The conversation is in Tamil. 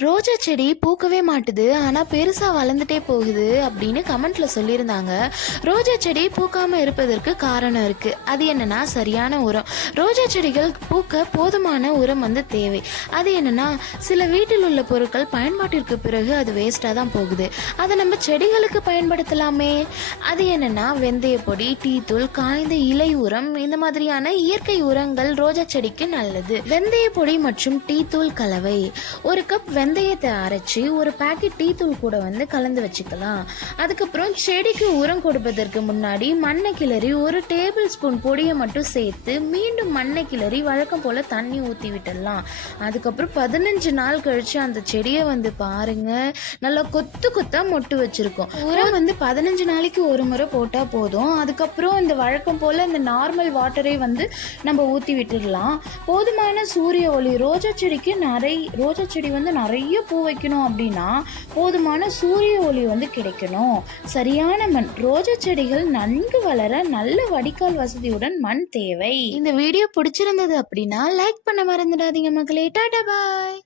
ரோஜா செடி பூக்கவே மாட்டுது ஆனால் பெருசாக வளர்ந்துட்டே போகுது அப்படின்னு கமெண்ட்ல சொல்லியிருந்தாங்க. ரோஜா செடி பூக்காமல் இருப்பதற்கு காரணம் இருக்குது அது என்னன்னா சரியான உரம். ரோஜா செடிகள் பூக்க போதுமான உரம் வந்து தேவை. அது என்னன்னா சில வீட்டில் உள்ள பொருட்கள் பயன்பாட்டிற்கு பிறகு அது வேஸ்ட்டாக தான் போகுது. அதை நம்ம செடிகளுக்கு பயன்படுத்தலாமே. அது என்னன்னா வெந்தய பொடி டீ தூள் காய்ந்த இலை உரம் இந்த மாதிரியான இயற்கை உரங்கள் ரோஜா செடிக்கு நல்லது. வெந்தய பொடி மற்றும் டீ தூள் கலவை. ஒரு கப் வெந்தயத்தை அரைச்சி ஒரு பேக்கெட் டீ தூள் கூட வந்து கலந்து வச்சுக்கலாம். அதுக்கப்புறம் செடிக்கு உரம் கொடுப்பதற்கு முன்னாடி மண்ணை கிளறி ஒரு டேபிள் ஸ்பூன் பொடியை மட்டும் சேர்த்து மீண்டும் மண்ணை கிளறி வழக்கம் போல் தண்ணி ஊற்றி விட்டுடலாம். அதுக்கப்புறம் பதினஞ்சு நாள் கழிச்சு அந்த செடியை வந்து பாருங்க. நல்லா கொத்து கொத்தா மொட்டு வச்சிருக்கோம். உரம் வந்து பதினஞ்சு நாளைக்கு ஒரு முறை போட்டால் போதும். அதுக்கப்புறம் இந்த வழக்கம் போல் இந்த நார்மல் வாட்டரை வந்து நம்ம ஊற்றி விட்டுடலாம். போதுமான சூரிய ஒளி ரோஜா செடிக்கு நிறைய ரோஜா செடி வந்து நிறைய பூ வைக்கணும் அப்படின்னா போதுமான சூரிய ஒளி வந்து கிடைக்கணும். சரியான மண் ரோஜா செடிகள் நன்கு வளர நல்ல வடிகால் வசதியுடன் மண் தேவை. இந்த வீடியோ பிடிச்சிருந்தது அப்படின்னா லைக் பண்ண மறந்துடாதீங்க மக்களே. டாடா பாய்.